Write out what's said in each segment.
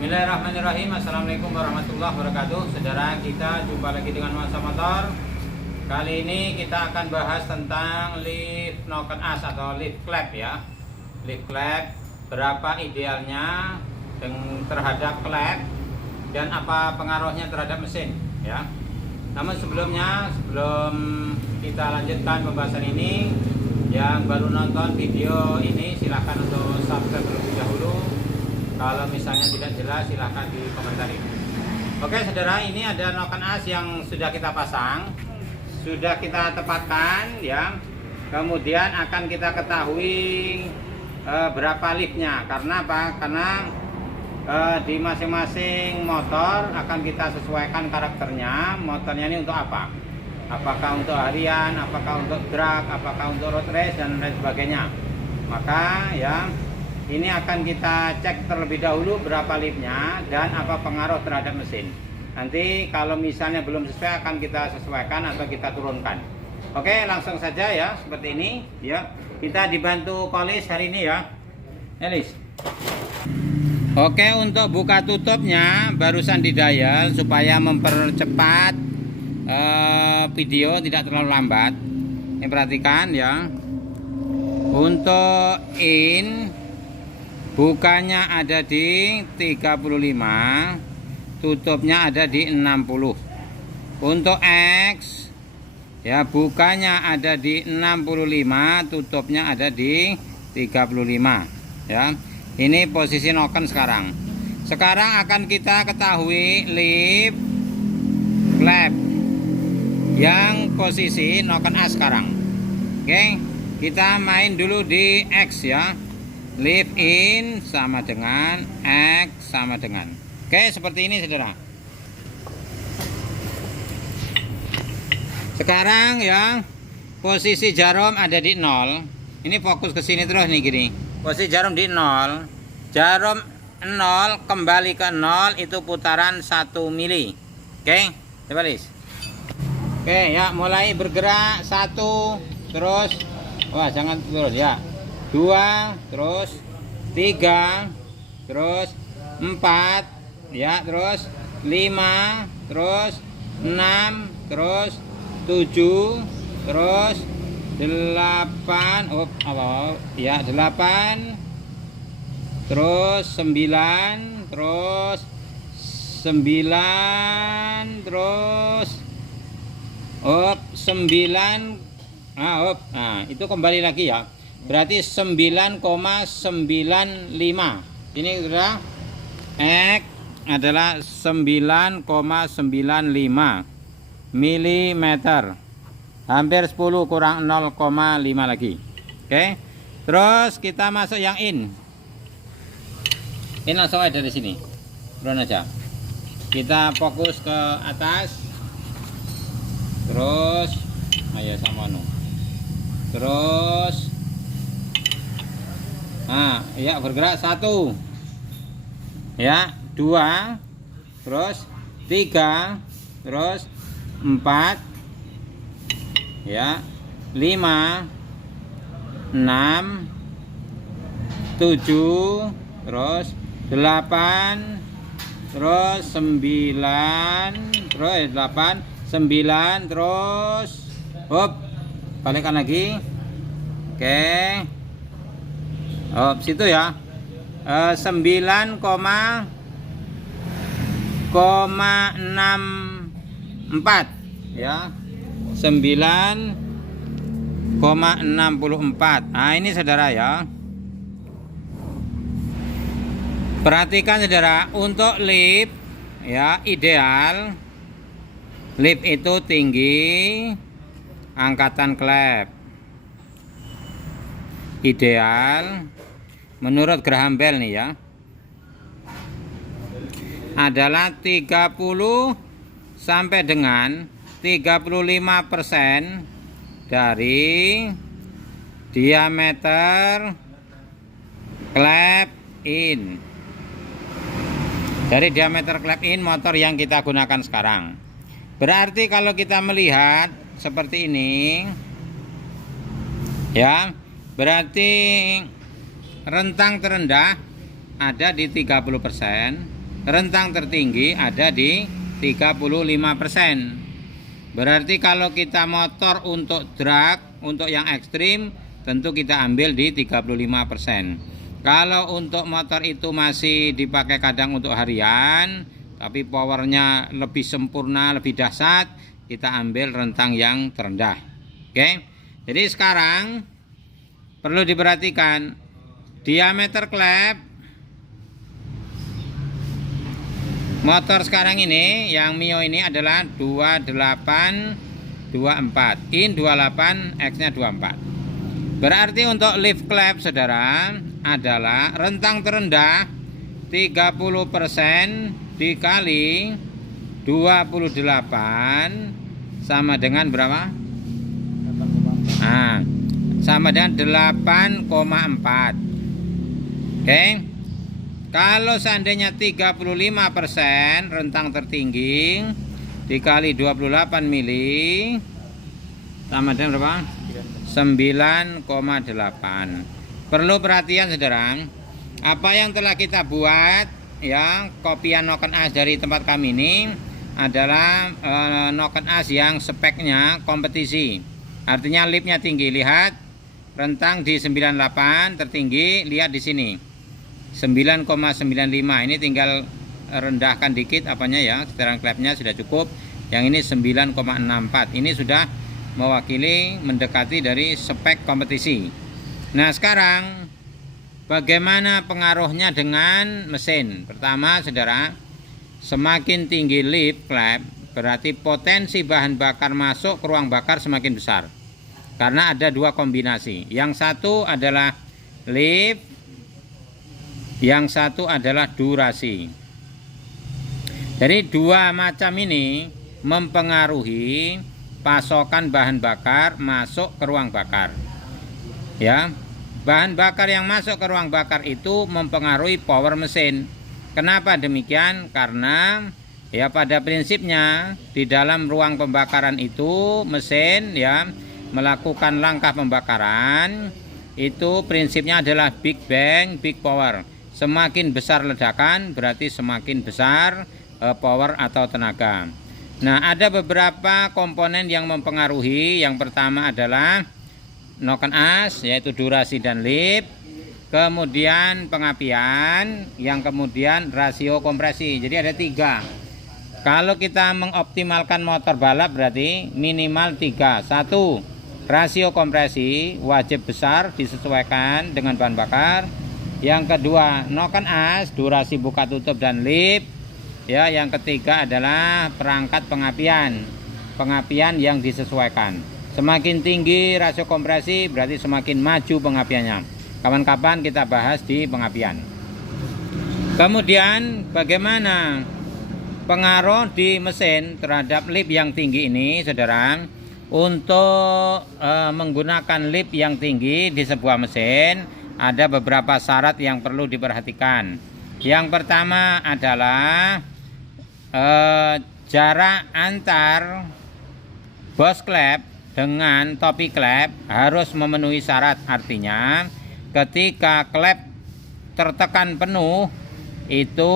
Bismillahirrahmanirrahim. Assalamualaikum warahmatullahi wabarakatuh. Saudara, kita jumpa lagi dengan Nuansa Motor. Kali ini kita akan bahas tentang lift knock as atau lift clap ya. Lift clap, berapa idealnya terhadap clap dan apa pengaruhnya terhadap mesin ya. Namun sebelum kita lanjutkan pembahasan ini, yang baru nonton video ini silahkan untuk subscribe terlebih dahulu. Kalau misalnya tidak jelas silahkan dikomentari. Oke saudara, ini ada knock as yang sudah kita pasang, sudah kita tepatkan ya. Kemudian akan kita ketahui berapa liftnya. Karena apa? Karena di masing-masing motor akan kita sesuaikan karakternya. Motornya ini untuk apa? Apakah untuk harian, apakah untuk drag, apakah untuk road race dan lain sebagainya. Maka ya, ini akan kita cek terlebih dahulu berapa liftnya dan apa pengaruh terhadap mesin. Nanti kalau misalnya belum sesuai akan kita sesuaikan atau kita turunkan. Oke, langsung saja ya, seperti ini ya. Kita dibantu Kolis hari ini ya. Elis. Oke, untuk buka tutupnya barusan di dial supaya mempercepat video tidak terlalu lambat. Ini perhatikan ya. Untuk in bukanya ada di 35, tutupnya ada di 60. Untuk X ya, bukanya ada di 65, tutupnya ada di 35 ya. Ini posisi noken sekarang. Sekarang akan kita ketahui lift clap yang posisi noken as sekarang. Oke, kita main dulu di X ya. Lift in sama dengan X sama dengan. Oke, seperti ini saudara. Sekarang ya, posisi jarum ada di 0. Ini fokus ke sini terus nih gini. Posisi jarum di 0. Jarum 0 kembali ke 0 itu putaran 1 mili. Oke, coba Lis. Oke ya, mulai bergerak 1 terus. Wah, jangan terus ya. 2 terus 3 terus 4 ya, terus 5 terus 6 terus 7 terus 8 ya 8 terus 9 terus 9 terus 9 itu kembali lagi ya. Berarti 9,95. Ini sudah X adalah 9,95 mm. Hampir 10 kurang 0,5 lagi. Oke. Terus kita masuk yang in. In langsung aja dari sini. Turun aja. Kita fokus ke atas. Terus ayo sama terus ya bergerak 1 ya, 2 terus 3 terus 4 ya, 5 6 7 terus 8 terus 9 terus 8 9 terus balikkan lagi. Oke. Situ ya. 9,64 ya. 9,64. Nah, ini saudara ya. Perhatikan saudara, untuk lift ya ideal. Lift itu tinggi, angkatan klep. Ideal menurut Graham Bell nih ya, adalah 30 sampai dengan 35% dari diameter klep in. Dari diameter klep in motor yang kita gunakan sekarang. Berarti kalau kita melihat seperti ini ya, berarti rentang terendah ada di 30%, rentang tertinggi ada di 35%. Berarti kalau kita motor untuk drag, untuk yang ekstrim, tentu kita ambil di 35%. Kalau untuk motor itu masih dipakai kadang untuk harian, tapi powernya lebih sempurna, lebih dahsyat, kita ambil rentang yang terendah. Oke. Jadi sekarang perlu diperhatikan diameter klep motor sekarang ini yang Mio ini adalah 2824 in 28 X nya 24. Berarti untuk lift klep saudara adalah rentang terendah 30% dikali 28 sama dengan berapa? Nah, sama dengan 8,4. Oke. Kalau seandainya 35% rentang tertinggi dikali 28 mili sama dengan berapa? 9,8. Perlu perhatian saudara, apa yang telah kita buat ya, kopian Noken As dari tempat kami ini adalah Noken As yang speknya kompetisi. Artinya lipnya tinggi, lihat rentang di 98 tertinggi, lihat di sini 9,95. Ini tinggal rendahkan dikit apanya ya, seteran klepnya sudah cukup. Yang ini 9,64. Ini sudah mewakili mendekati dari spek kompetisi. Nah sekarang bagaimana pengaruhnya dengan mesin? Pertama saudara, semakin tinggi lip klep berarti potensi bahan bakar masuk ke ruang bakar semakin besar. Karena ada dua kombinasi. Yang satu adalah lip, yang satu adalah durasi. Jadi dua macam ini mempengaruhi pasokan bahan bakar masuk ke ruang bakar. Ya, bahan bakar yang masuk ke ruang bakar itu mempengaruhi power mesin. Kenapa demikian? Karena ya pada prinsipnya di dalam ruang pembakaran itu mesin ya melakukan langkah pembakaran itu prinsipnya adalah big bang, big power. Semakin besar ledakan berarti semakin besar power atau tenaga. Nah, ada beberapa komponen yang mempengaruhi. Yang pertama adalah Noken As, yaitu durasi dan lip. Kemudian pengapian, yang kemudian rasio kompresi. Jadi ada 3. Kalau kita mengoptimalkan motor balap berarti minimal 3. 1, rasio kompresi wajib besar disesuaikan dengan bahan bakar. Yang kedua, Noken As, durasi buka tutup dan lip. Ya, yang ketiga adalah perangkat pengapian. Pengapian yang disesuaikan. Semakin tinggi rasio kompresi berarti semakin maju pengapiannya. Kapan-kapan kita bahas di pengapian. Kemudian bagaimana pengaruh di mesin terhadap lip yang tinggi ini, saudara? Untuk menggunakan lip yang tinggi di sebuah mesin ada beberapa syarat yang perlu diperhatikan. Yang pertama adalah jarak antar bos klep dengan topi klep harus memenuhi syarat. Artinya ketika klep tertekan penuh itu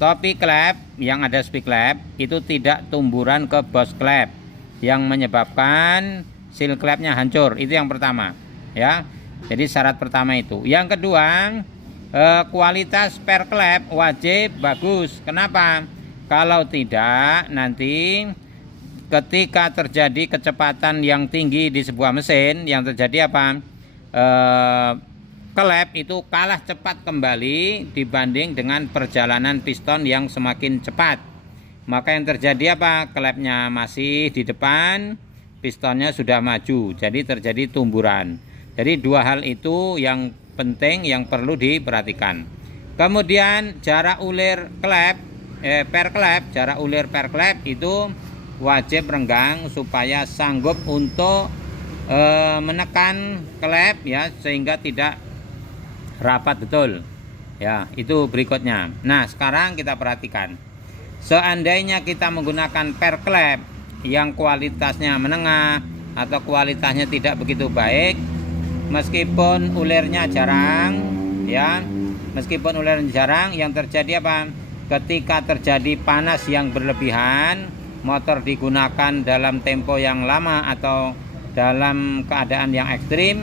topi klep yang ada speed klep itu tidak tumburan ke bos klep yang menyebabkan seal klepnya hancur. Itu yang pertama ya. Jadi syarat pertama itu. Yang kedua, kualitas spare klep wajib bagus. Kenapa? Kalau tidak, nanti ketika terjadi kecepatan yang tinggi di sebuah mesin, yang terjadi apa? Klep itu kalah cepat kembali dibanding dengan perjalanan piston yang semakin cepat. Maka yang terjadi apa? Klepnya masih di depan, pistonnya sudah maju, jadi terjadi tumburan. Jadi dua hal itu yang penting yang perlu diperhatikan. Kemudian jarak ulir klep per klep, jarak ulir per klep itu wajib renggang supaya sanggup untuk menekan klep ya sehingga tidak rapat betul. Ya, itu berikutnya. Nah, sekarang kita perhatikan. Seandainya kita menggunakan per klep yang kualitasnya menengah atau kualitasnya tidak begitu baik, meskipun ulirnya jarang ya, meskipun ulirnya jarang, yang terjadi apa? ketika terjadi panas yang berlebihan, motor digunakan dalam tempo yang lama atau dalam keadaan yang ekstrim,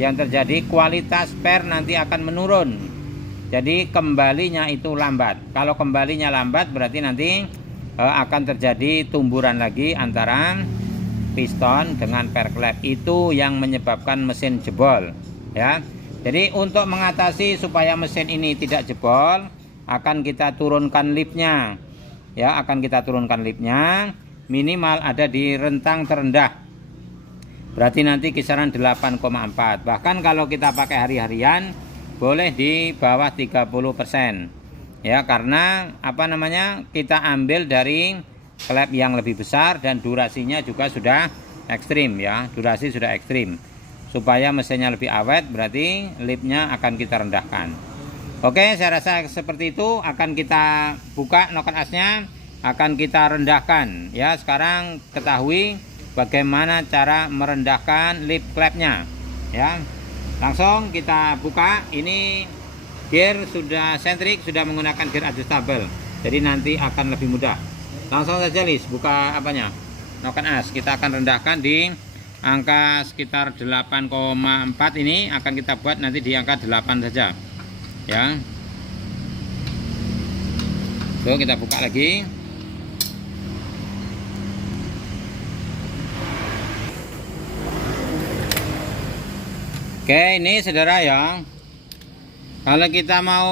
yang terjadi kualitas spare nanti akan menurun. Jadi kembalinya itu lambat. Kalau kembalinya lambat berarti nanti akan terjadi tumburan lagi antara piston dengan per klep. Itu yang menyebabkan mesin jebol, ya. Jadi untuk mengatasi supaya mesin ini tidak jebol, akan kita turunkan lipnya, ya, akan kita turunkan lipnya minimal ada di rentang terendah. Berarti nanti kisaran 8,4. Bahkan kalau kita pakai hari-harian boleh di bawah 30%. Ya, karena kita ambil dari klep yang lebih besar dan durasinya juga sudah ekstrim, ya. Durasi sudah ekstrim. Supaya mesinnya lebih awet berarti lipnya akan kita rendahkan. Oke, saya rasa seperti itu. Akan kita buka noken asnya, akan kita rendahkan, ya. Sekarang ketahui bagaimana cara merendahkan lip klepnya, ya. Langsung kita buka. Ini gear sudah sentrik, sudah menggunakan gear adjustable, jadi nanti akan lebih mudah. Langsung saja Lis, buka noken as. Kita akan rendahkan di angka sekitar 8,4. Ini akan kita buat nanti di angka 8 saja, ya. Tuh, kita buka lagi. Oke, ini saudara, ya. Kalau kita mau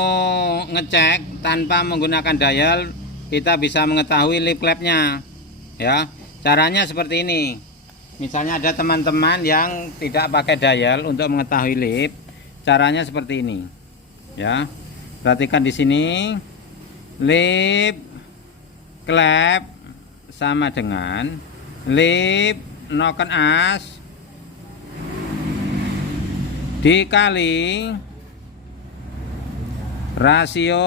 ngecek tanpa menggunakan dial, kita bisa mengetahui lip klepnya, ya. Caranya seperti ini. Misalnya ada teman-teman yang tidak pakai dial untuk mengetahui lip, caranya seperti ini, ya. Perhatikan di sini, lip klep sama dengan lip noken as dikali rasio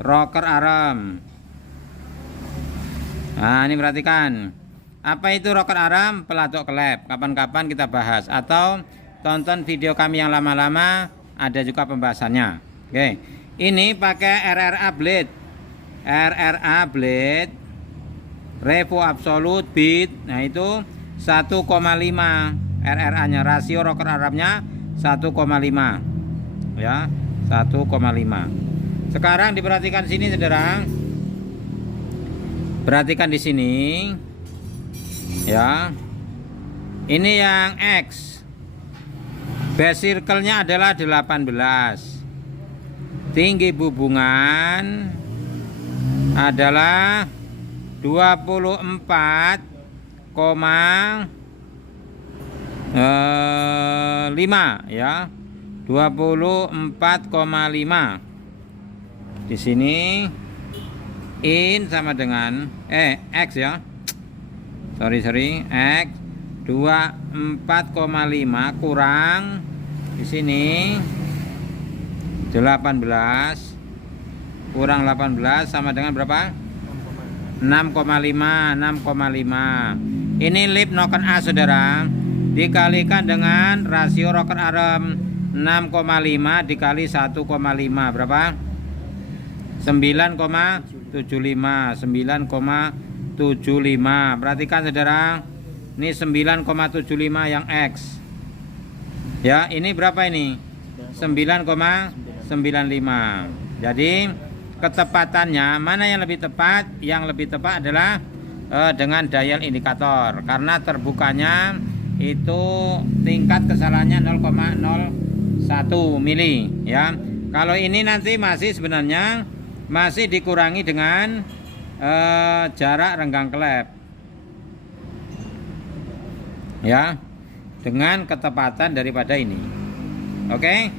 rocker arm. Nah, ini perhatikan. Apa itu rocker arm? Pelatuk klep. Kapan-kapan kita bahas, atau tonton video kami yang lama-lama, ada juga pembahasannya. Oke. Ini pakai RRA blade. RRA blade Revo Absolute Beat. Nah, itu 1,5 RRA-nya, rasio rocker armnya 1,5. Ya, 1,5. Sekarang diperhatikan sini, saudara. Perhatikan di sini. Ya. Ini yang X. Base circle-nya adalah 18. Tinggi hubungan adalah 24,5, ya. 24,5. Di sini in sama dengan X, ya. Sorry X 24,5 kurang di sini 18 kurang 18 sama dengan berapa? 6,5. Ini lip noken as, saudara, dikalikan dengan rasio rocker arm 6,5 dikali 1,5 berapa? 9,75. Perhatikan, saudara, ini 9,75 yang X, ya. Ini berapa ini? 9,95. Jadi ketepatannya mana yang lebih tepat? Yang lebih tepat adalah dengan dial indikator, karena terbukanya itu tingkat kesalahannya 0,01 mili, ya. Kalau ini nanti masih sebenarnya masih dikurangi dengan jarak renggang klep, ya, dengan ketepatan daripada ini. Oke,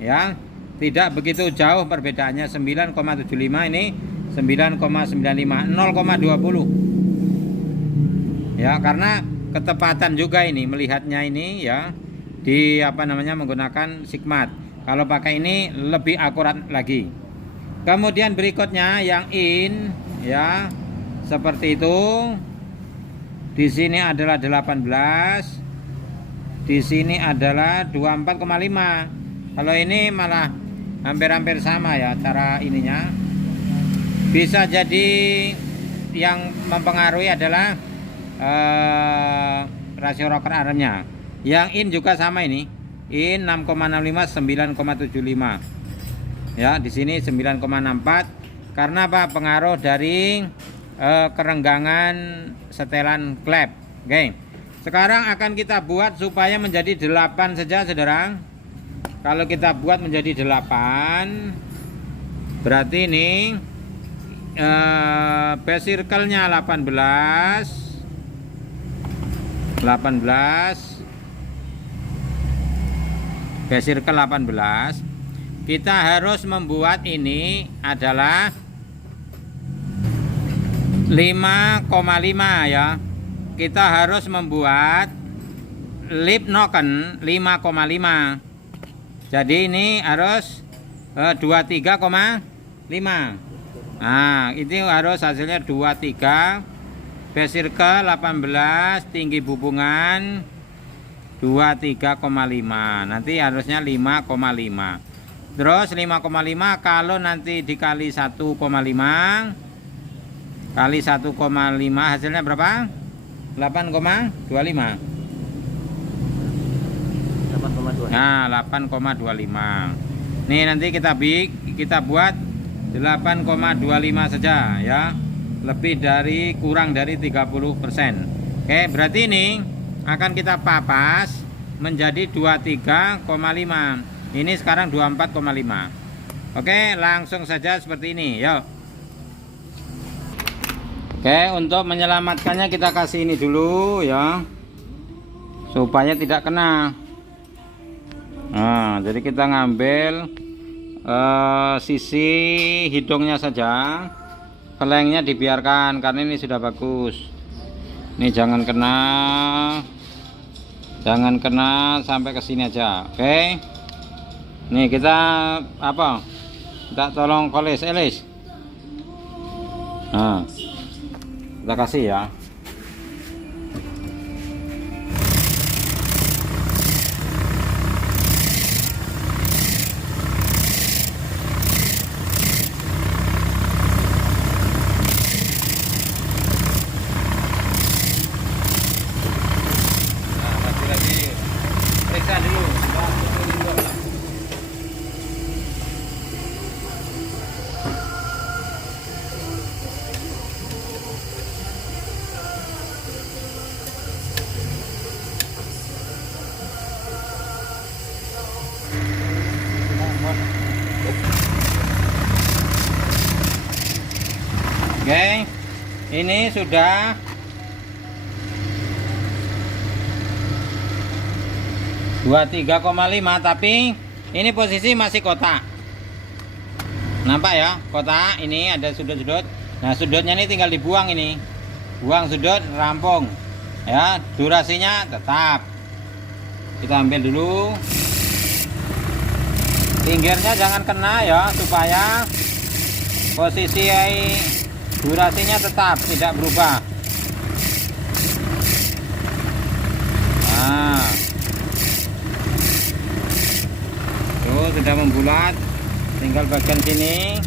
ya, tidak begitu jauh perbedaannya. 9,75 ini 9,95, 0,20, ya, karena ketepatan juga ini melihatnya ini, ya, di menggunakan sigmat. Kalau pakai ini lebih akurat lagi. Kemudian berikutnya yang in, ya, seperti itu. Di sini adalah 18, di sini adalah 24,5. Kalau ini malah hampir-hampir sama ya cara ininya. Bisa jadi yang mempengaruhi adalah rasio rocker armnya. Yang in juga sama ini. In 6,65 9,75. Ya, di sini 9,64 karena apa? Pengaruh dari kerenggangan setelan klep. Oke. Sekarang akan kita buat supaya menjadi 8 saja, saudara. Kalau kita buat menjadi 8, berarti ini base circle-nya 18, base circle 18. Kita harus membuat ini adalah 5,5 ya. Kita harus membuat lip noken 5,5. Jadi ini harus 23,5. Nah, itu harus hasilnya 23. Base circle 18, tinggi hubungan 23,5. Nanti harusnya 5,5. Terus 5,5 kalau nanti dikali 1,5 kali 1,5 hasilnya berapa? 8,25. Nah, 8,25. Nih nanti kita buat 8,25 saja ya. Lebih dari kurang dari 30%. Oke, berarti ini akan kita papas menjadi 23,5. Ini sekarang 24,5. Oke, langsung saja seperti ini. Yuk. Oke, untuk menyelamatkannya kita kasih ini dulu ya, supaya tidak kena. Nah, jadi kita ngambil sisi hidungnya saja, pelengnya dibiarkan karena ini sudah bagus. Ini jangan kena sampai ke sini aja. Oke. Nih kita apa? Kita tolong koles elis. Nah, kita kasih ya. Periksa dulu. Oke, ini sudah 23,5, tapi ini posisi masih kotak. Nampak ya, kotak ini ada sudut-sudut. Nah, sudutnya ini tinggal dibuang ini. Buang sudut, rampung. Ya, durasinya tetap. Kita ambil dulu. Pinggirnya jangan kena ya, supaya posisi durasinya tetap tidak berubah. Nah, tuh sudah membulat, tinggal bagian sini.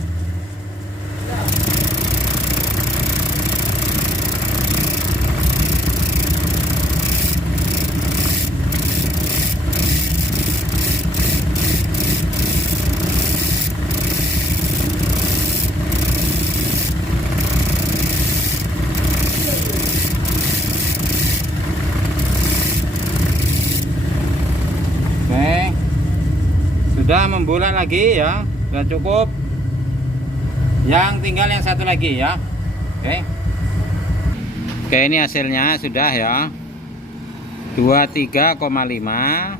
Sudah membulat lagi ya, sudah cukup. Yang tinggal yang satu lagi ya. Oke, ini hasilnya sudah ya, 23,5.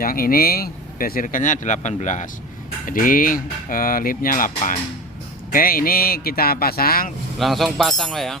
Yang ini base circle-nya 18. Jadi lipnya 8. Oke, ini kita pasang, langsung pasang lah ya.